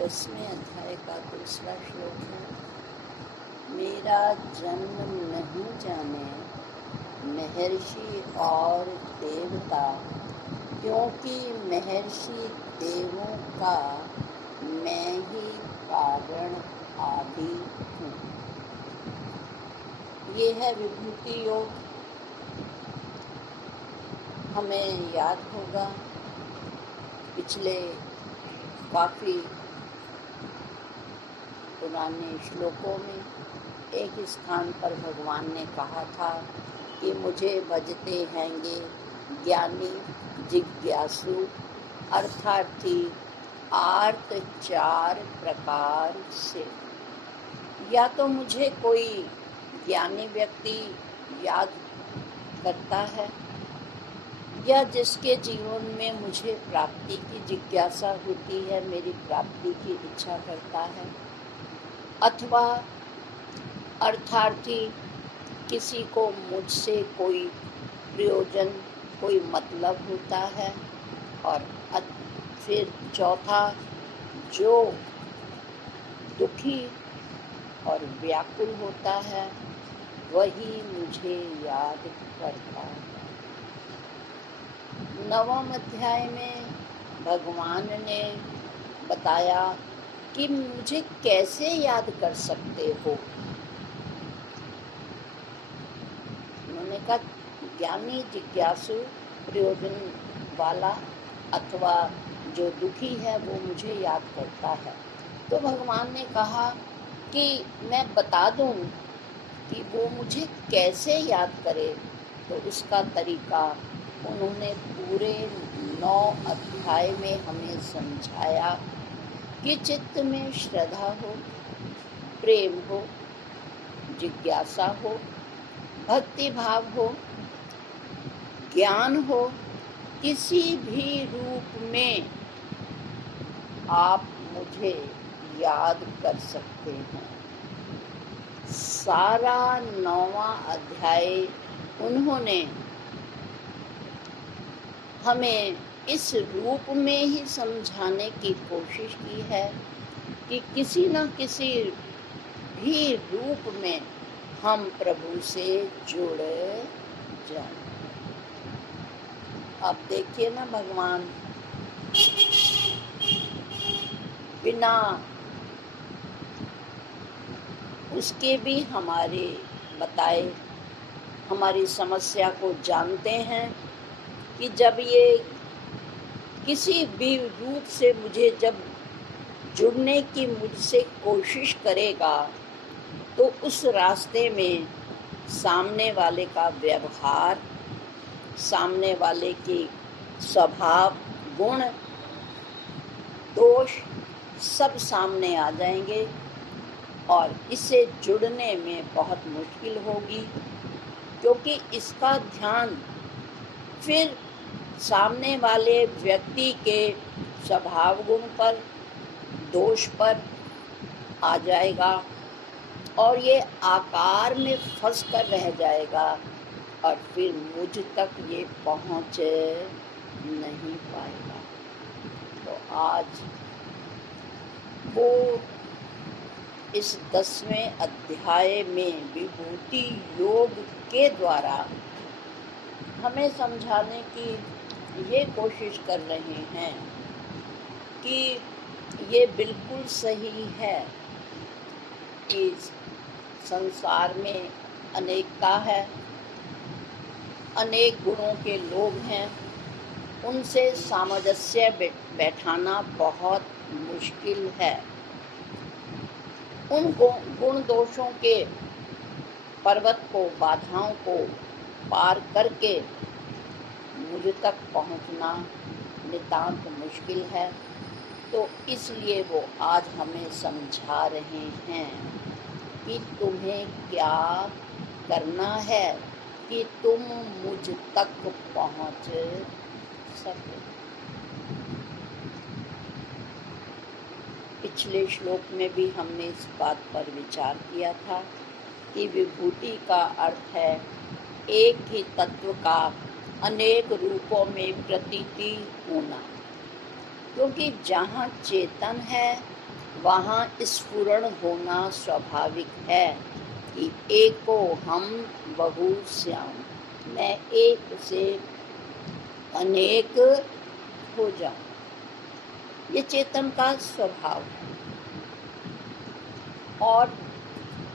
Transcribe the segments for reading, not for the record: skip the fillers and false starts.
10वें अध्याय का दूसरा श्लोक है। मेरा जन्म नहीं जाने महर्षि और देवता, क्योंकि महर्षि देवों का मैं ही कारण आदि हूँ। ये है विभूति योग। हमें याद होगा पिछले काफ़ी पुराने श्लोकों में एक स्थान पर भगवान ने कहा था कि मुझे भजते हैंगे ज्ञानी जिज्ञासु अर्थार्थी आर्त 4 प्रकार से। या तो मुझे कोई ज्ञानी व्यक्ति याद करता है, या जिसके जीवन में मुझे प्राप्ति की जिज्ञासा होती है, मेरी प्राप्ति की इच्छा करता है, अथवा अर्थार्थी किसी को मुझसे कोई प्रयोजन, कोई मतलब होता है, और फिर चौथा जो दुखी और व्याकुल होता है वही मुझे याद करता है। 9वें अध्याय में भगवान ने बताया कि मुझे कैसे याद कर सकते हो। उन्होंने कहा ज्ञानी जिज्ञासु प्रयोजन वाला अथवा जो दुखी है वो मुझे याद करता है। तो भगवान ने कहा कि मैं बता दूं कि वो मुझे कैसे याद करे। तो उसका तरीका उन्होंने पूरे 9 अध्याय में हमें समझाया कि चित्त में श्रद्धा हो, प्रेम हो, जिज्ञासा हो, भक्ति भाव हो, ज्ञान हो, किसी भी रूप में आप मुझे याद कर सकते हैं। सारा 9वां अध्याय उन्होंने हमें इस रूप में ही समझाने की कोशिश की है कि किसी न किसी भी रूप में हम प्रभु से जुड़ जाएं। अब देखिए ना, भगवान बिना उसके भी हमारे बताए हमारी समस्या को जानते हैं कि जब ये किसी भी रूप से मुझे जब जुड़ने की मुझसे कोशिश करेगा तो उस रास्ते में सामने वाले का व्यवहार, सामने वाले की स्वभाव, गुण, दोष सब सामने आ जाएंगे और इससे जुड़ने में बहुत मुश्किल होगी, क्योंकि इसका ध्यान फिर सामने वाले व्यक्ति के स्वभाव गुण पर, दोष पर आ जाएगा और ये आकार में फंस कर रह जाएगा और फिर मुझ तक ये पहुँच नहीं पाएगा। तो आज वो इस 10वें अध्याय में विभूति योग के द्वारा हमें समझाने की ये कोशिश कर रहे हैं कि ये बिल्कुल सही है कि संसार में अनेकता है, अनेक गुणों के लोग हैं, उनसे सामंजस्य बैठाना बहुत मुश्किल है। उन गुण दोषों के पर्वत को, बाधाओं को पार करके मुझ तक पहुंचना नितांत मुश्किल है। तो इसलिए वो आज हमें समझा रहे हैं कि तुम्हें क्या करना है कि तुम मुझ तक पहुंच सके। पिछले श्लोक में भी हमने इस बात पर विचार किया था कि विभूति का अर्थ है एक ही तत्व का अनेक रूपों में प्रतीति होना। क्योंकि जहाँ चेतन है वहाँ स्फुरण होना स्वाभाविक है कि एको हम बहु श्याम, मैं एक से अनेक हो जाऊं। ये चेतन का स्वभाव है। और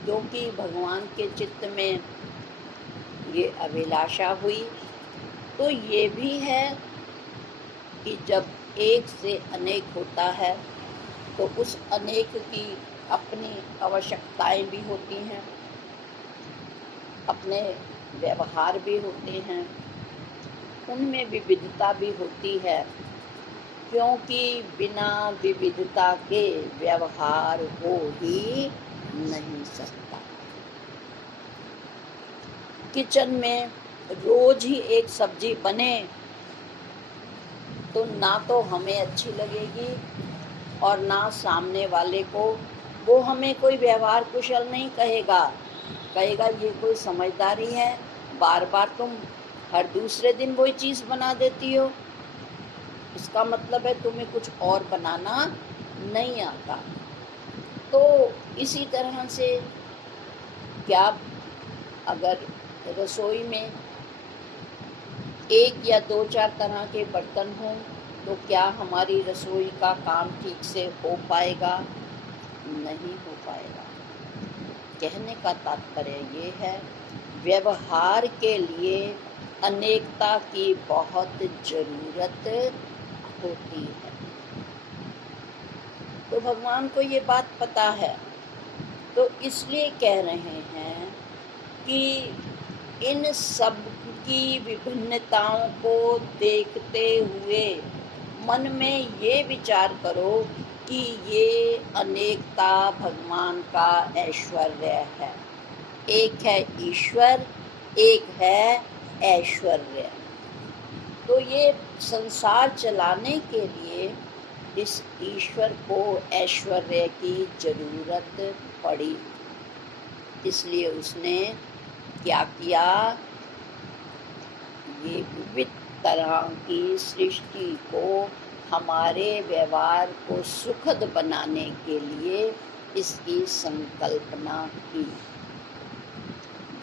क्योंकि भगवान के चित्त में ये अभिलाषा हुई, तो ये भी है कि जब एक से अनेक होता है तो उस अनेक की अपनी आवश्यकताएं भी होती हैं, अपने व्यवहार भी होते हैं, उनमें विविधता भी होती है, क्योंकि बिना विविधता के व्यवहार हो ही नहीं सकता। किचन में रोज ही एक सब्जी बने तो ना तो हमें अच्छी लगेगी और ना सामने वाले को। वो हमें कोई व्यवहार कुशल नहीं कहेगा, कहेगा ये कोई समझदारी है, बार बार तुम हर दूसरे दिन वही चीज़ बना देती हो, इसका मतलब है तुम्हें कुछ और बनाना नहीं आता। तो इसी तरह से क्या अगर रसोई में एक या दो चार तरह के बर्तन हों तो क्या हमारी रसोई का काम ठीक से हो पाएगा? नहीं हो पाएगा। कहने का तात्पर्य ये है, व्यवहार के लिए अनेकता की बहुत जरूरत होती है। तो भगवान को ये बात पता है, तो इसलिए कह रहे हैं कि इन सब की विभिन्नताओं को देखते हुए मन में ये विचार करो कि ये अनेकता भगवान का ऐश्वर्य है। एक है ईश्वर, एक है ऐश्वर्य। तो ये संसार चलाने के लिए इस ईश्वर को ऐश्वर्य की जरूरत पड़ी, इसलिए उसने क्या किया, ये विविध तरह की सृष्टि को हमारे व्यवहार को सुखद बनाने के लिए इसकी संकल्पना की,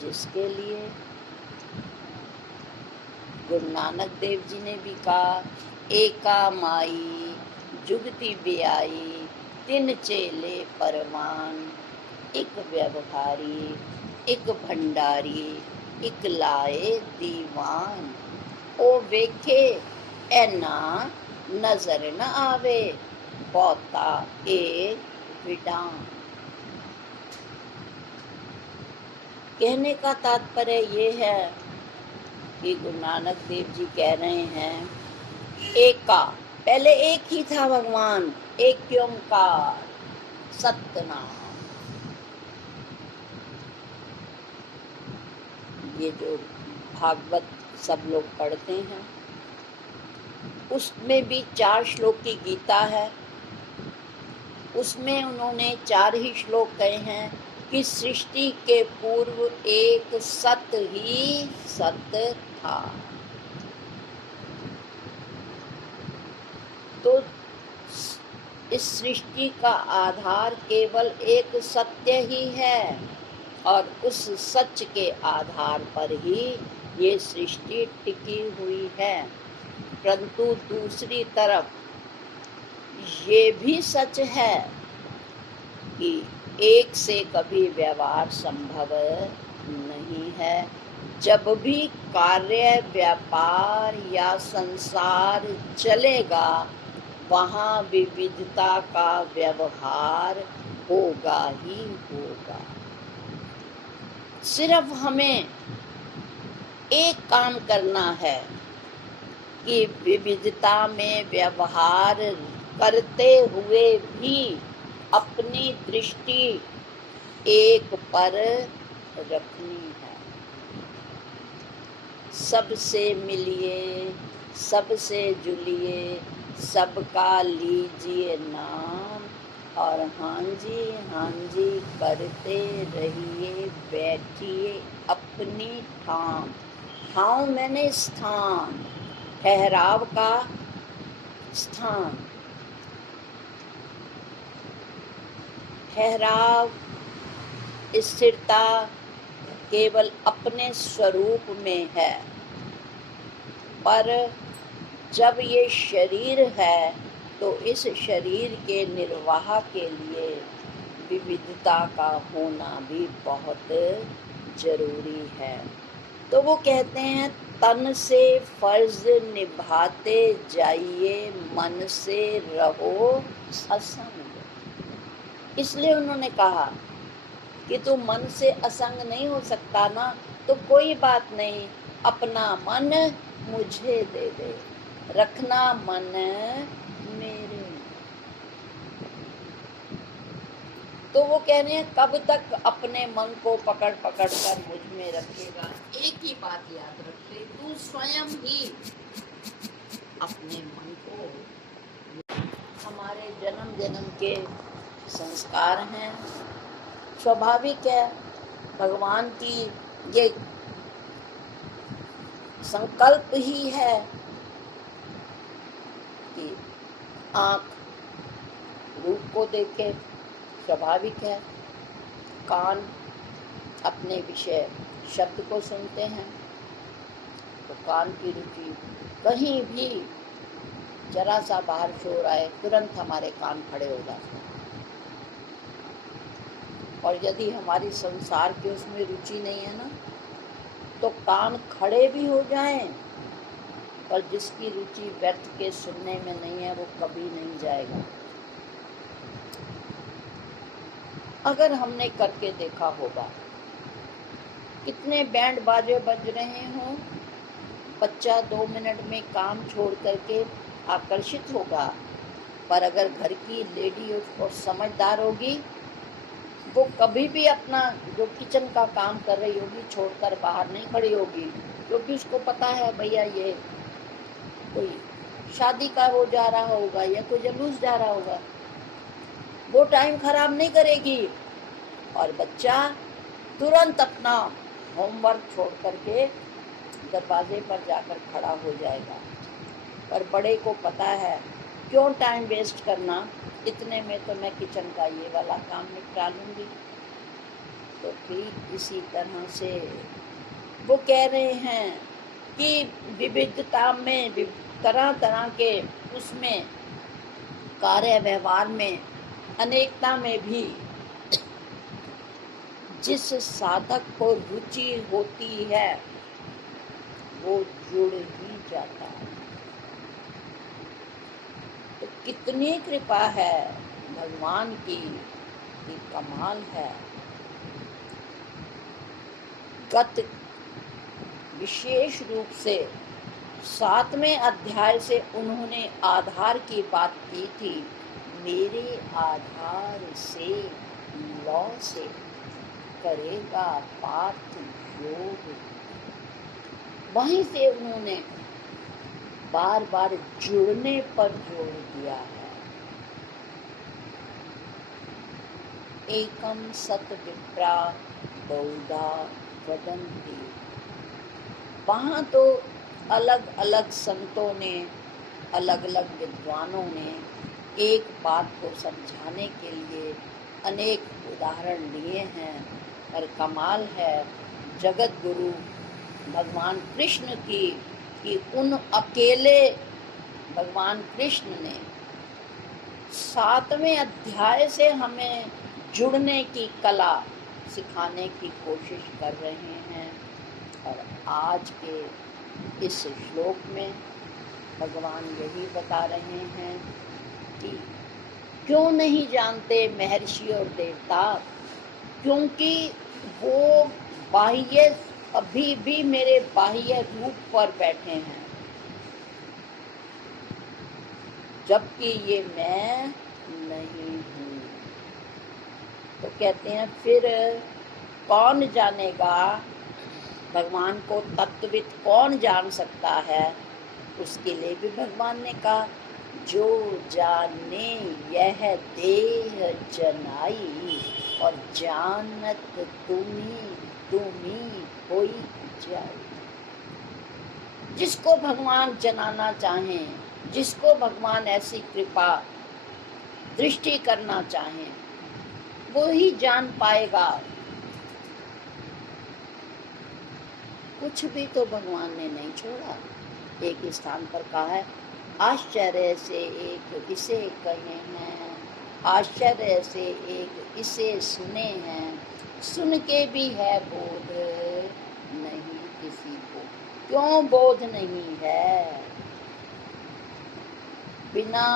जिसके लिए गुरु नानक देव जी ने भी कहा, एका माई जुगति ब्याई तिन चेले परवान, एक व्यवहारी एक भंडारी एक लाए दीवान, ओ वेखे ऐना नजर न आवे बहुता एक विडान। कहने का तात्पर्य ये है कि गुरु नानक देव जी कह रहे हैं, एका, पहले एक ही था भगवान, एक ओंकार सतनाम। ये जो भागवत सब लोग पढ़ते हैं, उसमें भी 4 श्लोक की गीता है, उसमें उन्होंने 4 ही श्लोक कहे हैं कि सृष्टि के पूर्व एक सत ही सत था। तो इस सृष्टि का आधार केवल एक सत्य ही है, और उस सच के आधार पर ही ये सृष्टि टिकी हुई है। परंतु दूसरी तरफ ये भी सच है कि एक से कभी व्यवहार संभव नहीं है। जब भी कार्य, व्यापार या संसार चलेगा, वहाँ विविधता का व्यवहार होगा ही होगा। सिर्फ हमें एक काम करना है कि विविधता में व्यवहार करते हुए भी अपनी दृष्टि एक पर रखनी है। सबसे मिलिए, सबसे जुलिए, सबका लीजिए नाम, और हाँ जी करते रहिए, बैठिए अपनी ठाम। ठाव मैंने स्थान, ठहराव का स्थान। ठहराव, स्थिरता केवल अपने स्वरूप में है, पर जब ये शरीर है तो इस शरीर के निर्वाह के लिए विविधता का होना भी बहुत जरूरी है। तो वो कहते हैं तन से फर्ज निभाते जाइए, मन से रहो असंग। इसलिए उन्होंने कहा कि तू मन से असंग नहीं हो सकता ना, तो कोई बात नहीं, अपना मन मुझे दे दे, रखना मन मेरे। तो वो कह रहे हैं कब तक अपने मन को पकड़ पकड़ कर मुझ में रखेगा। एक ही बात याद रखे, तू स्वयं ही अपने मन को। हमारे जन्म जन्म के संस्कार हैं, स्वाभाविक है, भगवान की ये संकल्प ही है कि आँख रूप को देखे, स्वाभाविक है, कान अपने विषय शब्द को सुनते हैं, तो कान की रुचि कहीं भी जरा सा बाहर शोर आए तुरंत हमारे कान खड़े हो जाते हैं। और यदि हमारी संसार की उसमें रुचि नहीं है ना, तो कान खड़े भी हो जाएं, पर जिसकी रुचि व्यर्थ के सुनने में नहीं है वो कभी नहीं जाएगा। अगर हमने करके देखा होगा, कितने बैंड बाजे बज रहे हों, बच्चा 2 मिनट में काम छोड़ करके आकर्षित होगा, पर अगर घर की लेडी और समझदार होगी, वो कभी भी अपना जो किचन का काम कर रही होगी छोड़कर बाहर नहीं खड़ी होगी, क्योंकि उसको पता है भैया ये कोई शादी का हो जा रहा होगा या कोई जुलूस जा रहा होगा, वो टाइम खराब नहीं करेगी। और बच्चा तुरंत अपना होमवर्क छोड़ करके दरवाजे पर जाकर खड़ा हो जाएगा। पर बड़े को पता है क्यों टाइम वेस्ट करना, इतने में तो मैं किचन का ये वाला काम निपटा लूँगी। तो ठीक इसी तरह से वो कह रहे हैं कि विविधता में, तरह तरह के उसमें कार्य व्यवहार में, अनेकता में भी जिस साधक को रुचि होती है वो जुड़ ही जाता है। तो कितनी कृपा है भगवान की, कमाल है। गत विशेष रूप से 7वें अध्याय से उन्होंने आधार की बात की थी, मेरे आधार से लौ से करेगा पार्थ योग। वहीं से उन्होंने बार बार जुड़ने पर जोर दिया है। एकम सत विप्रा बहुधा वदन्ति। वहाँ तो अलग अलग संतों ने, अलग अलग विद्वानों ने एक बात को समझाने के लिए अनेक उदाहरण लिए हैं। और कमाल है जगत गुरु भगवान कृष्ण की कि उन अकेले भगवान कृष्ण ने 7वें अध्याय से हमें जुड़ने की कला सिखाने की कोशिश कर रहे हैं। और आज के इस श्लोक में भगवान यही बता रहे हैं कि क्यों नहीं जानते महर्षि और देवता, क्योंकि वो बाह्य, अभी भी मेरे बाह्य रूप पर बैठे हैं, जबकि ये मैं नहीं हूँ। तो कहते हैं फिर कौन जानेगा, भगवान को तत्वविद कौन जान सकता है। उसके लिए भी भगवान ने कहा, जो जाने यह देह जनाई, और जानत तुम्ही होई जाए। जिसको भगवान जनाना चाहें, जिसको भगवान ऐसी कृपा दृष्टि करना चाहें, वो ही जान पाएगा। कुछ भी तो भगवान ने नहीं छोड़ा। एक स्थान पर कहा है, आश्चर्य से एक इसे कहे हैं, आश्चर्य से एक इसे सुने हैं, सुन के भी है बोध नहीं किसी को। क्यों बोध नहीं है? बिना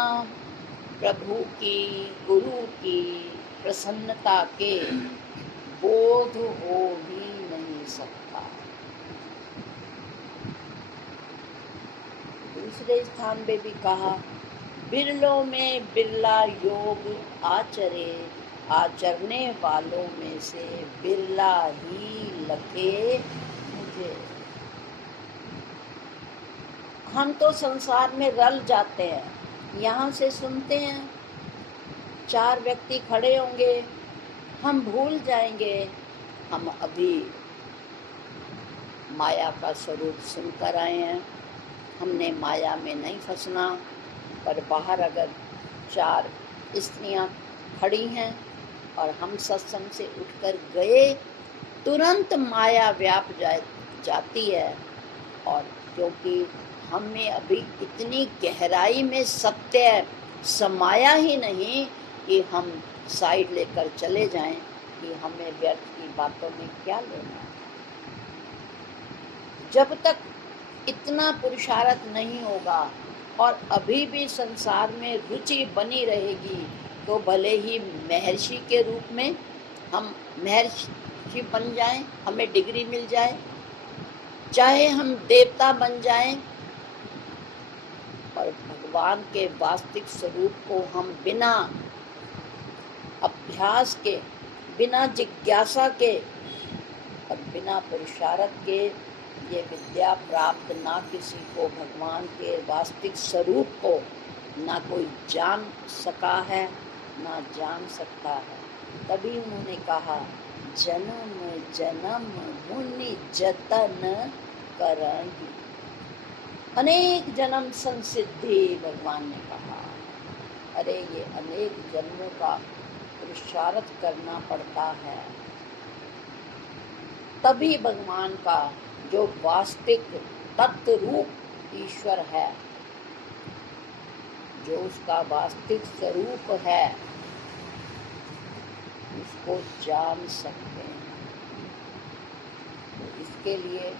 प्रभु की, गुरु की प्रसन्नता के बोध हो ही नहीं सकता। दूसरे स्थान पे भी कहा, बिरलों में बिरला योग आचरे, आचरने वालों में से बिरला ही लगे मुझे। हम तो संसार में रल जाते हैं, यहाँ से सुनते हैं, 4 व्यक्ति खड़े होंगे, हम भूल जाएंगे हम अभी माया का स्वरूप सुनकर आए हैं, हमने माया में नहीं फंसना। पर बाहर अगर 4 स्त्रियां खड़ी हैं और हम सत्संग से उठकर गए, तुरंत माया व्याप जाती है। और क्योंकि हमें अभी इतनी गहराई में सत्य समाया ही नहीं कि हम साइड लेकर चले जाएं कि हमें व्यर्थ की बातों में क्या लेना। जब तक इतना पुरुषार्थ नहीं होगा और अभी भी संसार में रुचि बनी रहेगी, तो भले ही महर्षि के रूप में हम महर्षि बन जाएं, हमें डिग्री मिल जाए, चाहे हम देवता बन जाएं, और भगवान के वास्तविक स्वरूप को हम बिना अभ्यास के, बिना जिज्ञासा के और बिना पुरुषार्थ के ये विद्या प्राप्त ना किसी को भगवान के वास्तविक स्वरूप को ना कोई जान सका है, ना जान सकता है। तभी उन्होंने कहा, जन्म जन्म मुनि जतन करेंगी। अनेक जन्म संसिद्धि भगवान ने कहा। अरे ये अनेक जन्मों का पुरुषार्थ करना पड़ता है, तभी भगवान का जो वास्तविक तत्व रूप ईश्वर है, जो उसका वास्तविक स्वरूप है, उसको जान सकते हैं। तो इसके लिए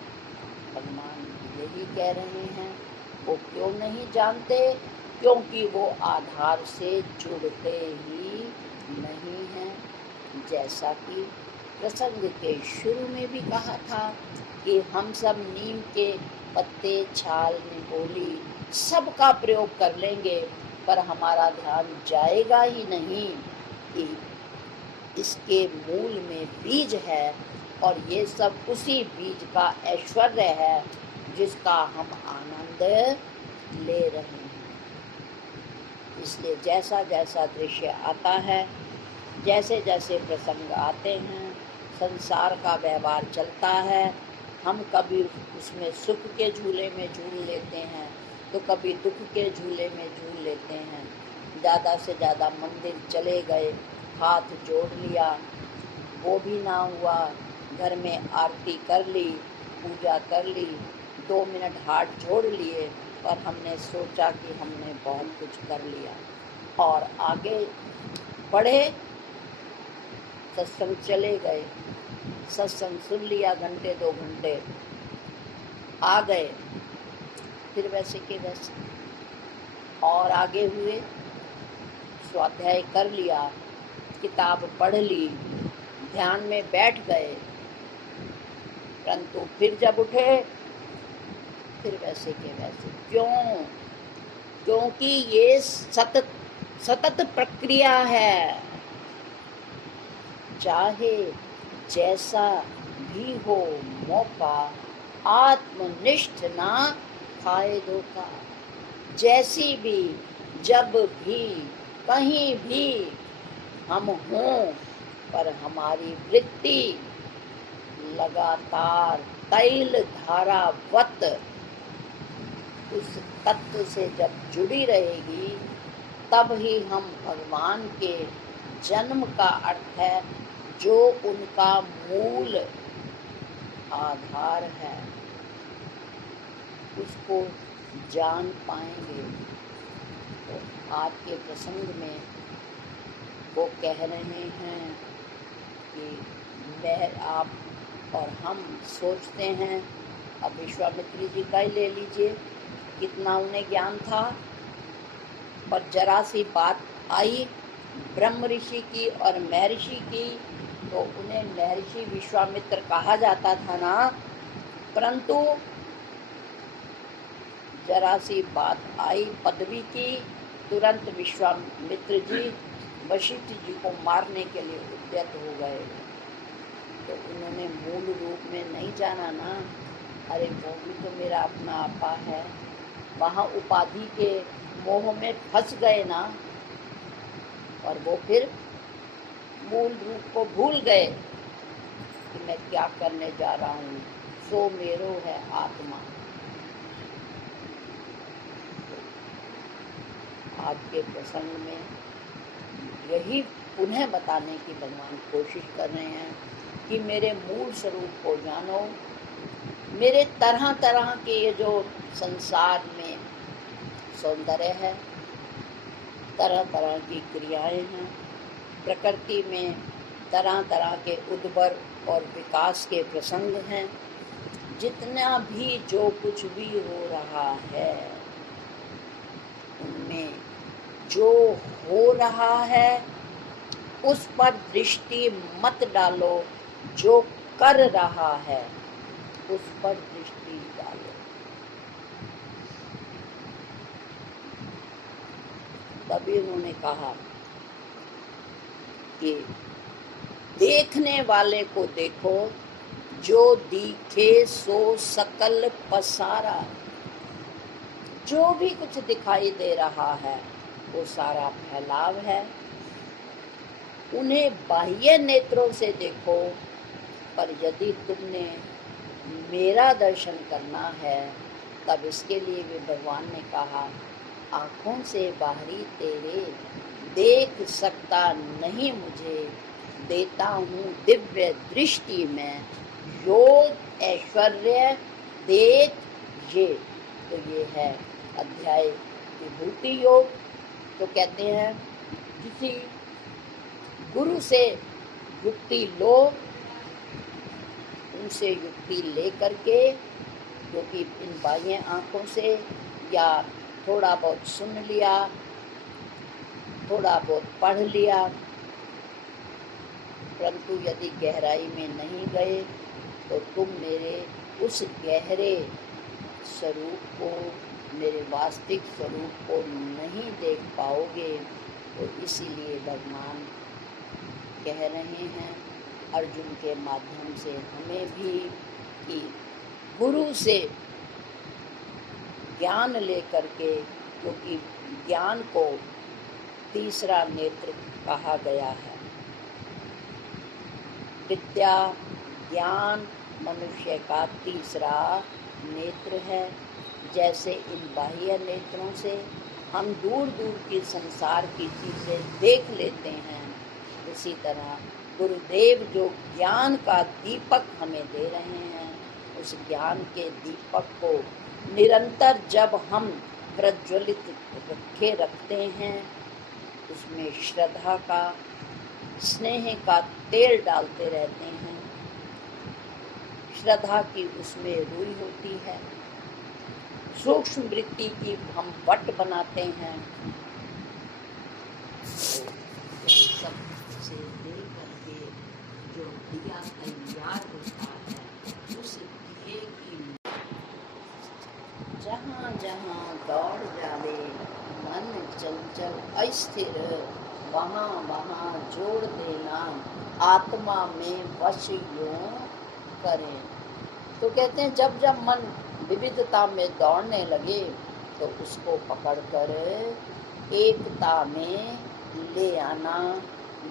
भगवान यही कह रहे हैं, वो क्यों नहीं जानते? क्योंकि वो आधार से जुड़ते ही नहीं हैं। जैसा कि प्रसंग के शुरू में भी कहा था कि हम सब नीम के पत्ते, छाल, निगोली सबका प्रयोग कर लेंगे, पर हमारा ध्यान जाएगा ही नहीं कि इसके मूल में बीज है और ये सब उसी बीज का ऐश्वर्य है जिसका हम आनंद ले रहे हैं। इसलिए जैसा जैसा दृश्य आता है, जैसे जैसे प्रसंग आते हैं, संसार का व्यवहार चलता है, हम कभी उसमें सुख के झूले में झूल लेते हैं, तो कभी दुख के झूले में झूल लेते हैं। ज़्यादा से ज़्यादा मंदिर चले गए, हाथ जोड़ लिया, वो भी ना हुआ, घर में आरती कर ली, पूजा कर ली, 2 मिनट हाथ जोड़ लिए और हमने सोचा कि हमने बहुत कुछ कर लिया और आगे बढ़े। सत्संग चले गए, सत्संग सुन लिया, घंटे 2 घंटे आ गए, फिर वैसे के वैसे और आगे हुए, स्वाध्याय कर लिया, किताब पढ़ ली, ध्यान में बैठ गए, परंतु फिर जब उठे फिर वैसे के वैसे। क्यों? क्योंकि ये सतत प्रक्रिया है। चाहे जैसा भी हो मौका, आत्मनिष्ठ ना खाए धोखा। जैसी भी, जब भी, कहीं भी हम हों, पर हमारी वृत्ति लगातार तैल धारावत उस तत्व से जब जुड़ी रहेगी, तब ही हम भगवान के जन्म का अर्थ है जो उनका मूल आधार है, उसको जान पाएंगे। तो आज के प्रसंग में वो कह रहे हैं कि मैं आप और हम सोचते हैं, अब विश्वामित्र जी का ही ले लीजिए, कितना उन्हें ज्ञान था, पर जरा सी बात आई ब्रह्म ऋषि की और महर्षि की तो उन्हें महर्षि विश्वामित्र कहा जाता था ना, परंतु जरा सी बात आई पदवी की, तुरंत विश्वामित्र जी वशिष्ठ जी को मारने के लिए उद्यत हो गए। तो उन्होंने मूल रूप में नहीं जाना ना, अरे वो भी तो मेरा अपना आपा है, वहाँ उपाधि के मोह में फंस गए ना, और वो फिर मूल रूप को भूल गए कि मैं क्या करने जा रहा हूँ, सो मेरो है आत्मा। आज के प्रसंग में यही पुनः बताने की भगवान कोशिश कर रहे हैं कि मेरे मूल स्वरूप को जानो। मेरे तरह तरह के ये जो संसार में सौंदर्य है, तरह तरह की क्रियाएं हैं, प्रकृति में तरह तरह के उद्भव और विकास के प्रसंग हैं, जितना भी जो कुछ भी हो रहा है उनमें जो हो रहा है उस पर दृष्टि मत डालो, जो कर रहा है उस पर दृष्टि डालो। तभी उन्होंने कहा कि देखने वाले को देखो, जो दिखे सो सकल पसारा। जो भी कुछ दिखाई दे रहा है वो सारा फैलाव है। उन्हें बाह्य नेत्रों से देखो, पर यदि तुमने मेरा दर्शन करना है तब इसके लिए भी भगवान ने कहा, आँखों से बाहरी तेरे देख सकता नहीं मुझे, देता हूँ दिव्य दृष्टि में योग ऐश्वर्य देख ये। तो ये है अध्याय विभूति योग। तो कहते हैं किसी गुरु से युक्ति लो, उनसे युक्ति ले करके, क्योंकि इन बाह्य आँखों से या थोड़ा बहुत सुन लिया, थोड़ा बहुत पढ़ लिया, परंतु यदि गहराई में नहीं गए तो तुम मेरे उस गहरे स्वरूप को, मेरे वास्तविक स्वरूप को नहीं देख पाओगे। तो इसीलिए भगवान कह रहे हैं अर्जुन के माध्यम से हमें भी कि गुरु से ज्ञान लेकर के, क्योंकि ज्ञान को तीसरा नेत्र कहा गया है। विद्या ज्ञान मनुष्य का तीसरा नेत्र है। जैसे इन बाह्य नेत्रों से हम दूर दूर की संसार की चीज़ें देख लेते हैं, उसी तरह गुरुदेव जो ज्ञान का दीपक हमें दे रहे हैं, उस ज्ञान के दीपक को निरंतर जब हम प्रज्वलित रखते हैं, उसमें श्रद्धा का, स्नेह का तेल डालते रहते हैं, श्रद्धा की उसमें रुई होती है, सूक्ष्म वृत्ति की हम वट बनाते हैं, तो सब से लेकर के जो दिया तैयार होता है, उस दिए की जहाँ जहाँ दौड़ जावे मन चंचल अस्थिर, वहाँ वहाँ जोड़ देना आत्मा में वश यूं करें। तो कहते हैं जब जब मन विविधता में दौड़ने लगे तो उसको पकड़कर एकता में ले आना,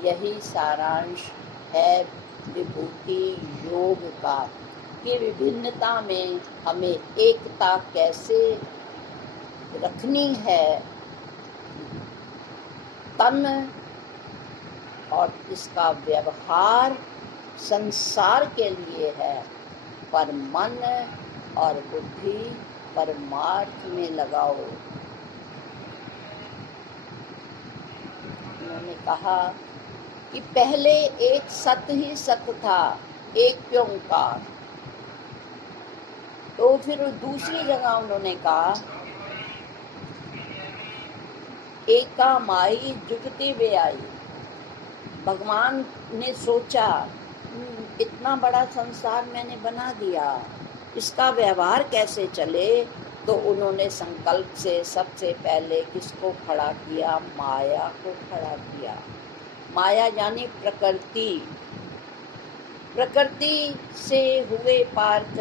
यही सारांश है विभूति योग का, कि विभिन्नता में हमें एकता कैसे रखनी है। तन और इसका व्यवहार संसार के लिए है, पर मन और बुद्धि परमार्थ में लगाओ। उन्होंने कहा कि पहले एक सत ही सत था, एक ओंकार। तो फिर दूसरी जगह उन्होंने कहा एका माई जुगती वे आई। भगवान ने सोचा इतना बड़ा संसार मैंने बना दिया, इसका व्यवहार कैसे चले। तो उन्होंने संकल्प से सबसे पहले किसको खड़ा किया? माया को खड़ा किया। माया यानी प्रकृति। प्रकृति से हुए पार्थ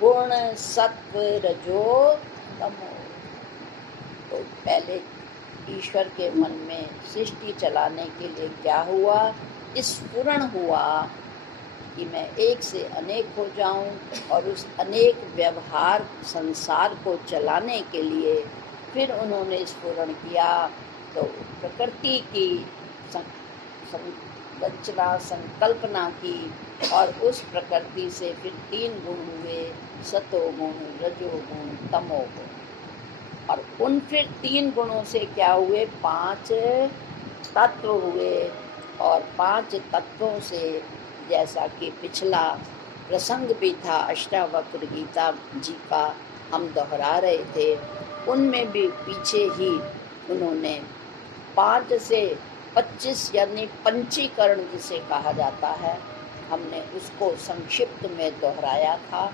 गुण सत्व रजो तमो। तो पहले ईश्वर के मन में सृष्टि चलाने के लिए क्या हुआ? स्फुरण हुआ कि मैं एक से अनेक हो जाऊं, और उस अनेक व्यवहार संसार को चलाने के लिए फिर उन्होंने स्फुरण किया। तो प्रकृति की रचना संकल्पना की, और उस प्रकृति से फिर 3 गुण हुए, सतोगुण, रजोगुण, तमोगुण। और उन फिर 3 गुणों से क्या हुए? 5 तत्व हुए। और 5 तत्वों से, जैसा कि पिछला प्रसंग भी था अष्टावक्र गीता जी का हम दोहरा रहे थे, उनमें भी पीछे ही उन्होंने 5 से 25 यानी पंचीकरण जिसे कहा जाता है, हमने उसको संक्षिप्त में दोहराया था।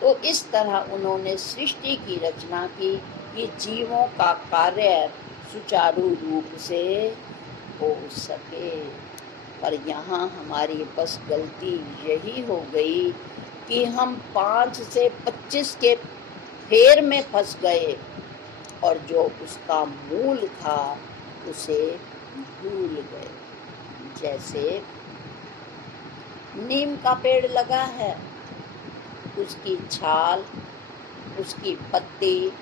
तो इस तरह उन्होंने सृष्टि की रचना की कि जीवों का कार्य सुचारू रूप से हो सके। पर यहाँ हमारी बस गलती यही हो गई कि हम 5 से 25 के फेर में फंस गए, और जो उसका मूल था उसे भूल गए। जैसे नीम का पेड़ लगा है, उसकी छाल, उसकी पत्ती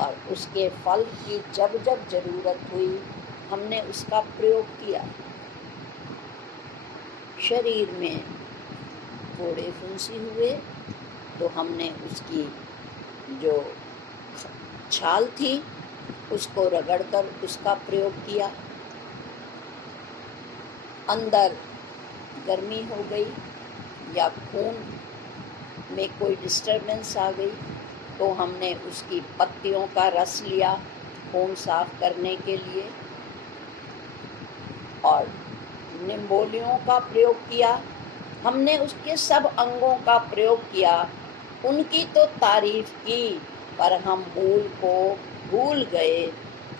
और उसके फल की जब जब जरूरत हुई हमने उसका प्रयोग किया। शरीर में फोड़े फुंसी हुए तो हमने उसकी जो छाल थी उसको रगड़कर उसका प्रयोग किया। अंदर गर्मी हो गई या खून में कोई डिस्टरबेंस आ गई तो हमने उसकी पत्तियों का रस लिया खून साफ करने के लिए, और निम्बोलियों का प्रयोग किया। हमने उसके सब अंगों का प्रयोग किया, उनकी तो तारीफ की, पर हम मूल को भूल गए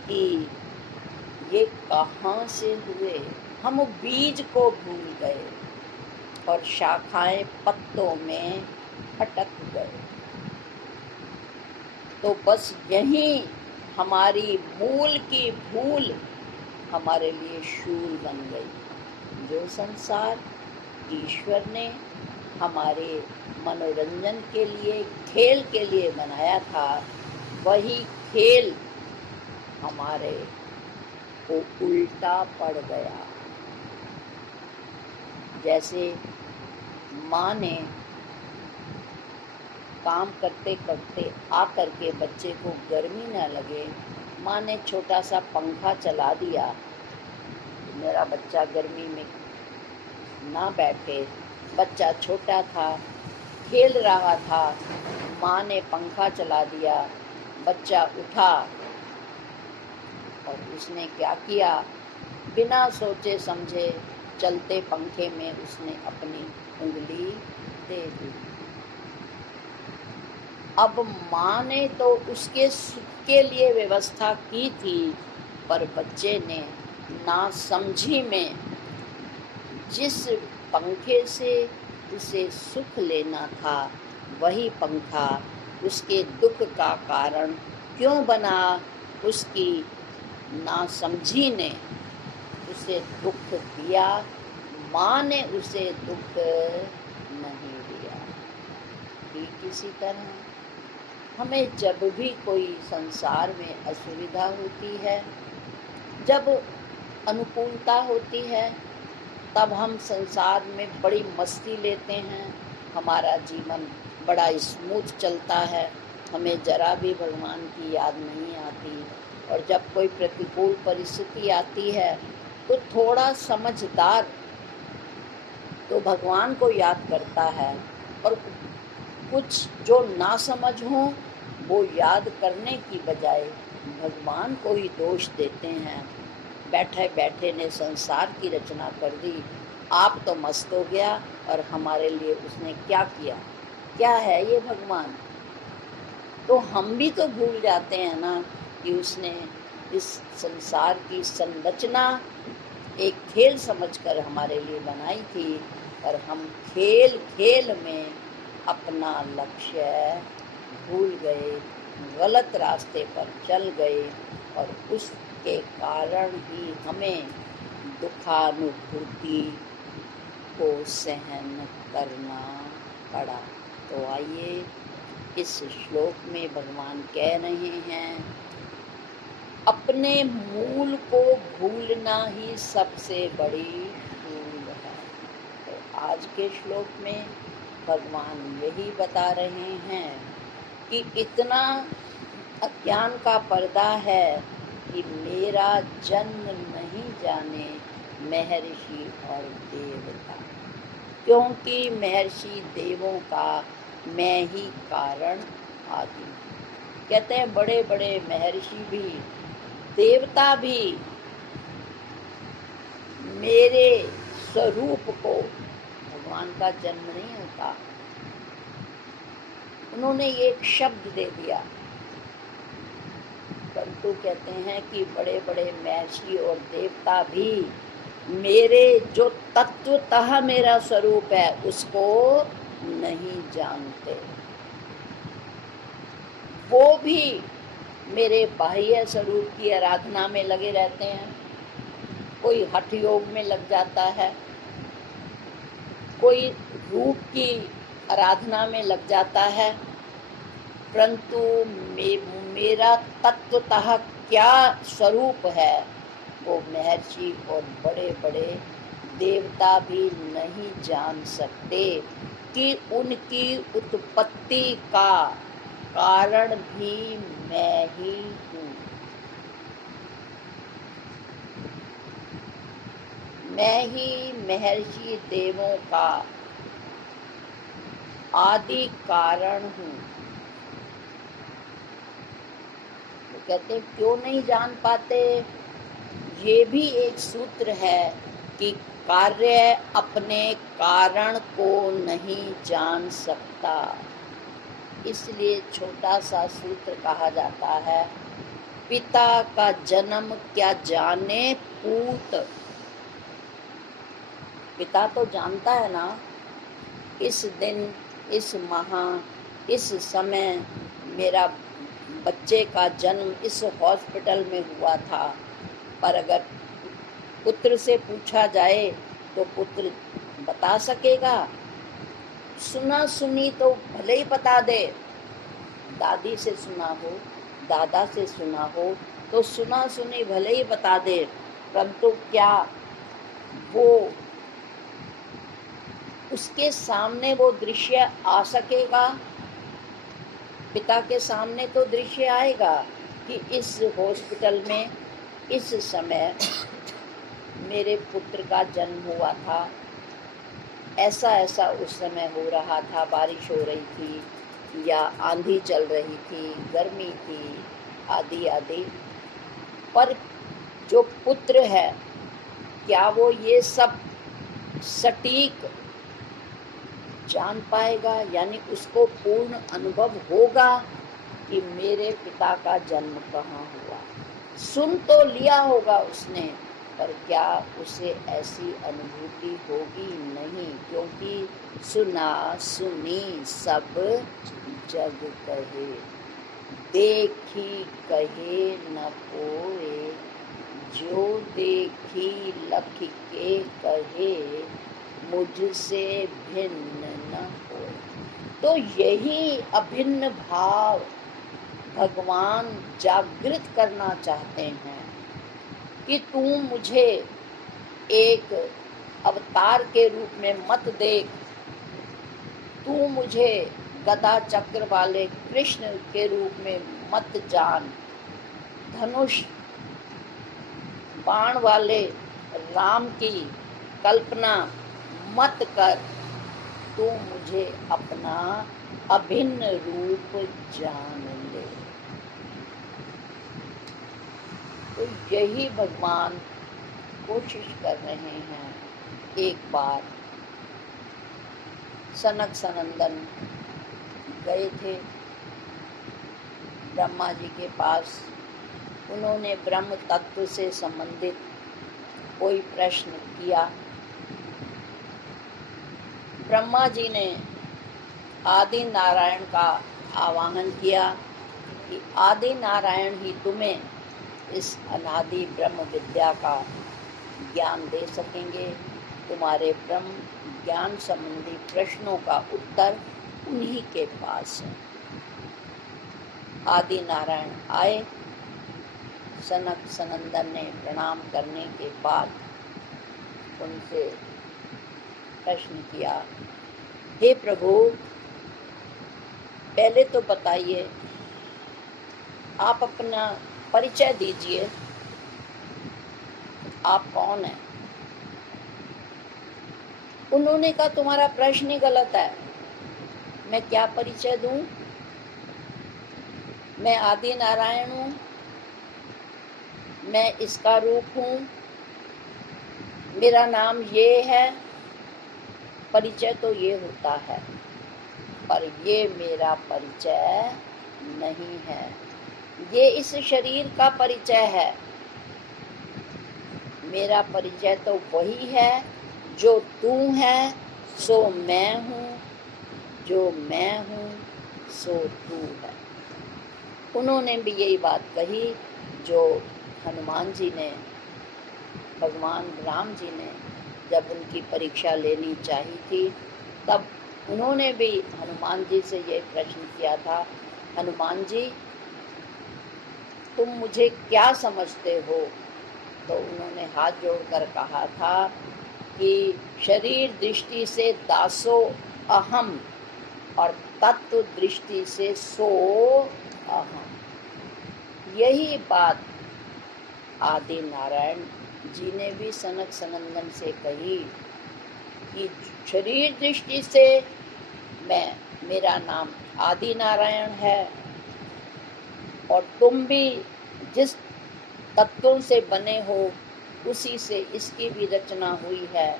कि ये कहाँ से हुए। हम बीज को भूल गए और शाखाएं पत्तों में अटक गए। तो बस यही हमारी मूल की भूल हमारे लिए शूल बन गई। जो संसार ईश्वर ने हमारे मनोरंजन के लिए, खेल के लिए बनाया था, वही खेल हमारे को उल्टा पड़ गया। जैसे माँ ने काम करते करते आकर के बच्चे को गर्मी न लगे, माँ ने छोटा सा पंखा चला दिया, मेरा बच्चा गर्मी में ना बैठे। बच्चा छोटा था, खेल रहा था, माँ ने पंखा चला दिया, बच्चा उठा और उसने क्या किया, बिना सोचे समझे चलते पंखे में उसने अपनी उंगली दे दी। अब माँ ने तो उसके सुख के लिए व्यवस्था की थी, पर बच्चे ने नासमझी में जिस पंखे से उसे सुख लेना था वही पंखा उसके दुख का कारण क्यों बना। उसकी नासमझी ने उसे दुख दिया, माँ ने उसे दुख नहीं दिया। ठीक इसी तरह हमें जब भी कोई संसार में असुविधा होती है, जब अनुकूलता होती है तब हम संसार में बड़ी मस्ती लेते हैं, हमारा जीवन बड़ा स्मूथ चलता है, हमें जरा भी भगवान की याद नहीं आती। और जब कोई प्रतिकूल परिस्थिति आती है तो थोड़ा समझदार तो भगवान को याद करता है, और कुछ जो ना समझ हो वो याद करने की बजाय भगवान को ही दोष देते हैं। बैठे बैठे ने संसार की रचना कर दी, आप तो मस्त हो गया, और हमारे लिए उसने क्या किया, क्या है ये भगवान। तो हम भी तो भूल जाते हैं ना कि उसने इस संसार की संरचना एक खेल समझकर हमारे लिए बनाई थी, और हम खेल खेल में अपना लक्ष्य भूल गए, गलत रास्ते पर चल गए, और उसके कारण ही हमें दुखानुभूति को सहन करना पड़ा। तो आइए, इस श्लोक में भगवान कह रहे हैं, अपने मूल को भूलना ही सबसे बड़ी भूल है। तो आज के श्लोक में भगवान यही बता रहे हैं कि इतना अज्ञान का पर्दा है कि मेरा जन्म नहीं जाने महर्षि और देवता, क्योंकि महर्षि देवों का मैं ही कारण आदि। कहते हैं बड़े बड़े महर्षि भी, देवता भी मेरे स्वरूप को, भगवान का जन्म नहीं होता, उन्होंने एक शब्द दे दिया, परंतु कहते हैं कि बड़े बड़े महर्षि और देवता भी मेरे जो तत्वतः मेरा स्वरूप है उसको नहीं जानते। वो भी मेरे बाह्य स्वरूप की आराधना में लगे रहते हैं, कोई हठ योग में लग जाता है, कोई रूप की आराधना में लग जाता है, परंतु मेरा तत्वतः क्या स्वरूप है वो महर्षि और बड़े बड़े देवता भी नहीं जान सकते कि उनकी उत्पत्ति का कारण भी मैं ही हूँ। मैं ही महर्षि देवों का आदि कारण हूँ। तो कहते क्यों नहीं जान पाते, ये भी एक सूत्र है कि कार्य अपने कारण को नहीं जान सकता, इसलिए छोटा सा सूत्र कहा जाता है, पिता का जन्म क्या जाने पूत। पिता तो जानता है ना, इस दिन, इस माह, इस समय मेरा बच्चे का जन्म इस हॉस्पिटल में हुआ था, पर अगर पुत्र से पूछा जाए तो पुत्र बता सकेगा? सुना सुनी तो भले ही बता दे, दादी से सुना हो, दादा से सुना हो तो सुना सुनी भले ही बता दे, परंतु क्या वो उसके सामने वो दृश्य आ सकेगा? पिता के सामने तो दृश्य आएगा कि इस हॉस्पिटल में इस समय मेरे पुत्र का जन्म हुआ था, ऐसा ऐसा उस समय हो रहा था, बारिश हो रही थी या आंधी चल रही थी, गर्मी थी, आदि आदि। पर जो पुत्र है क्या वो ये सब सटीक जान पाएगा? यानी उसको पूर्ण अनुभव होगा कि मेरे पिता का जन्म कहाँ हुआ। सुन तो लिया होगा उसने, पर क्या उसे ऐसी अनुभूति होगी? नहीं, क्योंकि सुना सुनी सब जग कहे, देखी कहे न कोई, जो देखी लख के कहे, मुझसे भिन्न न हो। तो यही अभिन्न भाव भगवान जागृत करना चाहते हैं कि तू मुझे एक अवतार के रूप में मत देख, तू मुझे गदा चक्र वाले कृष्ण के रूप में मत जान, धनुष बाण वाले राम की कल्पना मत कर, तू मुझे अपना अभिन्न रूप जान ले। तो यही भगवान कोशिश कर रहे हैं। एक बार सनक सनंदन गए थे ब्रह्मा जी के पास, उन्होंने ब्रह्म तत्व से संबंधित कोई प्रश्न किया। ब्रह्मा जी ने आदि नारायण का आवाहन किया कि आदि नारायण ही तुम्हें इस अनादि ब्रह्म विद्या का ज्ञान दे सकेंगे, तुम्हारे ब्रह्म ज्ञान संबंधी प्रश्नों का उत्तर उन्हीं के पास है। आदि नारायण आए, सनक सनंदन ने प्रणाम करने के बाद उनसे प्रश्न किया, हे प्रभु, पहले तो बताइए, आप अपना परिचय दीजिए, आप कौन हैं? उन्होंने कहा, तुम्हारा प्रश्न ही गलत है, मैं क्या परिचय दूं? मैं आदि नारायण हूँ, मैं इसका रूप हूँ, मेरा नाम ये है, परिचय तो ये होता है, पर ये मेरा परिचय नहीं है, ये इस शरीर का परिचय है। मेरा परिचय तो वही है जो तू है सो मैं हूँ, जो मैं हूँ सो तू है। उन्होंने भी यही बात कही जो हनुमान जी ने, भगवान राम जी ने जब उनकी परीक्षा लेनी चाहिए थी, तब उन्होंने भी हनुमान जी से ये प्रश्न किया था, हनुमान जी तुम मुझे क्या समझते हो? तो उन्होंने हाथ जोड़कर कहा था कि शरीर दृष्टि से दासो अहम और तत्व दृष्टि से सो अहम। यही बात आदि नारायण जी ने भी सनक सनंदन से कही कि शरीर दृष्टि से मेरा नाम आदि नारायण है, और तुम भी जिस तत्वों से बने हो उसी से इसकी भी रचना हुई है,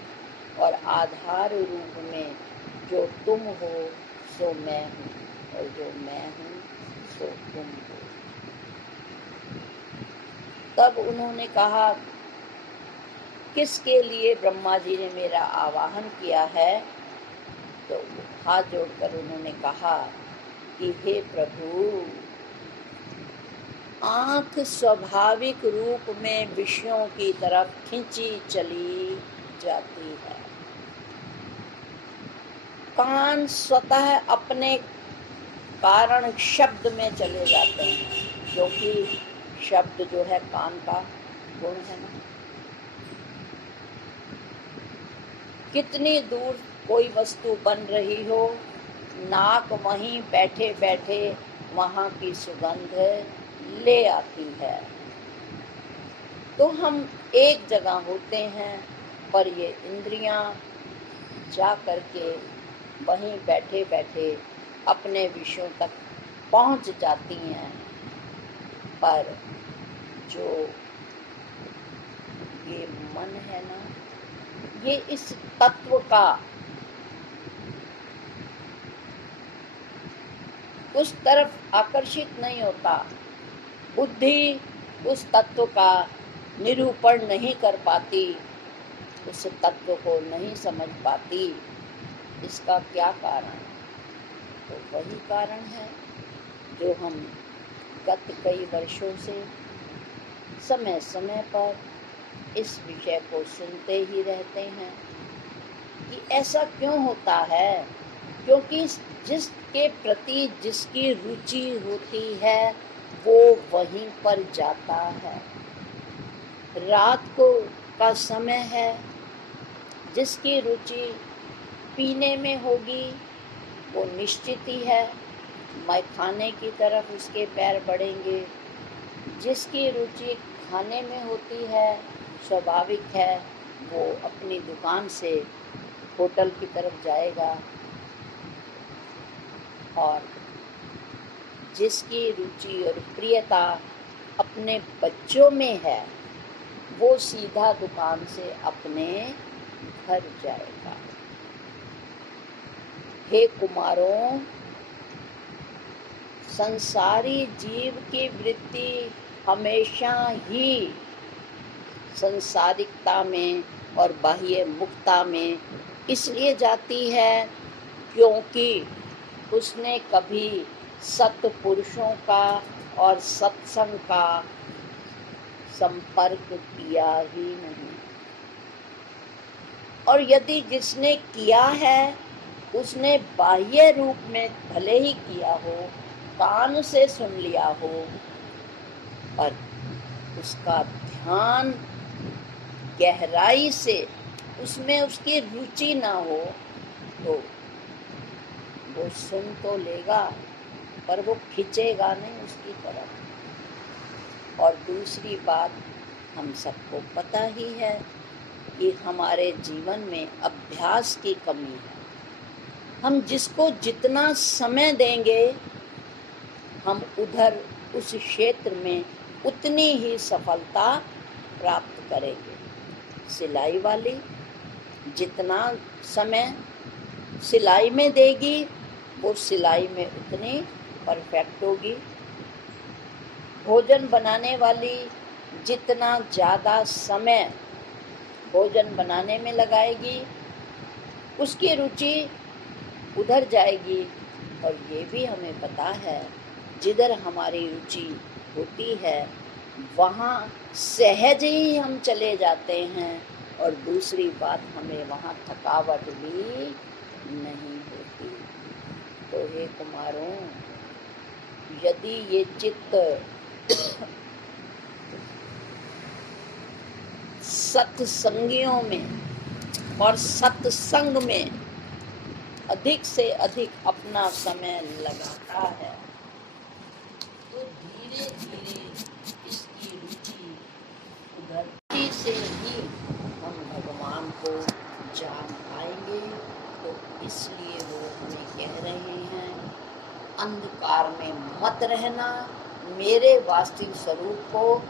और आधार रूप में जो तुम हो सो मैं हूँ, और जो मैं हूँ सो तुम हो। तब उन्होंने कहा, किसके लिए ब्रह्मा जी ने मेरा आवाहन किया है? तो हाथ जोड़कर उन्होंने कहा कि हे प्रभु, आँख स्वाभाविक रूप में विषयों की तरफ खींची चली जाती है, कान स्वतः अपने कारण शब्द में चले जाते हैं, क्योंकि शब्द जो है कान का गुण है ना। कितनी दूर कोई वस्तु बन रही हो, नाक वहीं बैठे बैठे वहाँ की सुगंध ले आती है। तो हम एक जगह होते हैं, पर ये इंद्रियां जा करके वहीं बैठे बैठे अपने विषयों तक पहुंच जाती हैं, पर जो ये मन है ना, ये इस तत्व का उस तरफ आकर्षित नहीं होता। बुद्धि उस तत्व का निरूपण नहीं कर पाती, उस तत्व को नहीं समझ पाती। इसका क्या कारण? तो वही कारण है जो हम गत कई वर्षों से समय समय पर इस विषय को सुनते ही रहते हैं कि ऐसा क्यों होता है। क्योंकि जिसके प्रति जिसकी रुचि होती है वो वहीं पर जाता है। रात को का समय है, जिसकी रुचि पीने में होगी वो निश्चित ही है, मैं खाने की तरफ उसके पैर बढ़ेंगे। जिसकी रुचि खाने में होती है, स्वाभाविक है वो अपनी दुकान से होटल की तरफ जाएगा। और जिसकी रुचि और प्रियता अपने बच्चों में है, वो सीधा दुकान से अपने घर जाएगा। हे कुमारों, संसारी जीव की वृत्ति हमेशा ही संसारिकता में और बाह्य मुक्ता में इसलिए जाती है क्योंकि उसने कभी सत्पुरुषों का और सत्संग का संपर्क किया ही नहीं। और यदि जिसने किया है उसने बाह्य रूप में भले ही किया हो, कान से सुन लिया हो, पर उसका ध्यान गहराई से उसमें उसकी रुचि ना हो, तो वो सुन तो लेगा पर वो खिंचेगा नहीं उसकी तरफ। और दूसरी बात, हम सबको पता ही है कि हमारे जीवन में अभ्यास की कमी है। हम जिसको जितना समय देंगे, हम उधर उस क्षेत्र में उतनी ही सफलता प्राप्त करेंगे। सिलाई वाली जितना समय सिलाई में देगी, वो सिलाई में उतनी परफेक्ट होगी। भोजन बनाने वाली जितना ज़्यादा समय भोजन बनाने में लगाएगी, उसकी रुचि उधर जाएगी। और ये भी हमें पता है, जिधर हमारी रुचि होती है वहाँ सहज ही हम चले जाते हैं। और दूसरी बात, हमें वहाँ थकावट भी नहीं होती। तो हे कुमारों, यदि ये चित्त सत्संगियों में और सत्संग में अधिक से अधिक अपना समय लगाता है, तो धीरे धीरे इसकी रुचि उधर से ही हम भगवान को जान पाएंगे। तो इसलिए वो हमें कह रहे हैं, अंधकार में मत रहना, मेरे वास्तविक स्वरूप को।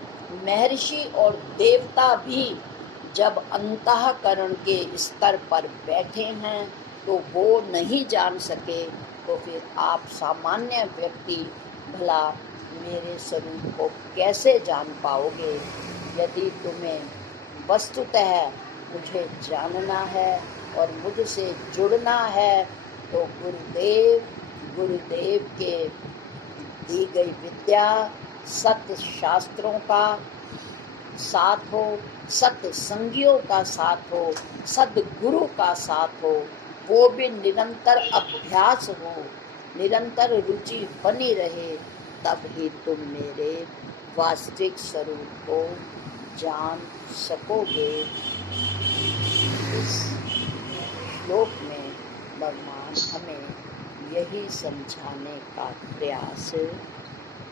महर्षि और देवता भी जब अंतःकरण के स्तर पर बैठे हैं तो वो नहीं जान सके, तो फिर आप सामान्य व्यक्ति भला मेरे स्वरूप को कैसे जान पाओगे। यदि तुम्हें वस्तुतः मुझे जानना है और मुझसे जुड़ना है, तो गुरुदेव के दी गई विद्या, सत्य शास्त्रों का साथ हो, सत्संगियों का साथ हो, सद्गुरु का साथ हो, वो भी निरंतर अभ्यास हो, निरंतर रुचि बनी रहे, तब ही तुम मेरे वास्तविक स्वरूप को जान सकोगे। इस श्लोक में भगवान हमें यही समझाने का प्रयास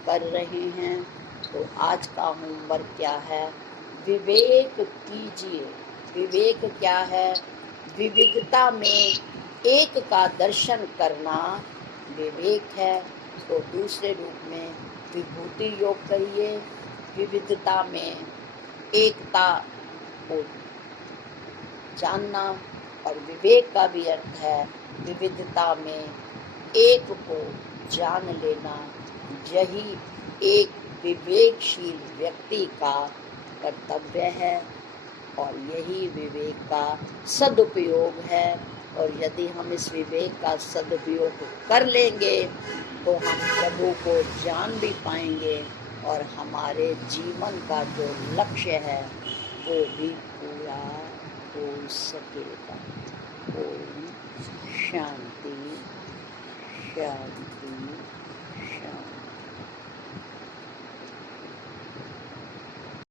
कर रहे हैं। तो आज का होमवर्क क्या है? विवेक कीजिए। विवेक क्या है? विविधता में एक का दर्शन करना विवेक है। तो दूसरे रूप में विभूति योग कहिए। विविधता में एकता को जानना, और विवेक का भी अर्थ है विविधता में एक को जान लेना। यही एक विवेकशील व्यक्ति का कर्तव्य है और यही विवेक का सदुपयोग है। और यदि हम इस विवेक का सदुपयोग कर लेंगे तो हम प्रभु को जान भी पाएंगे और हमारे जीवन का जो लक्ष्य है वो भी पूरा हो सकेगा। ओम शांति शांति शांति।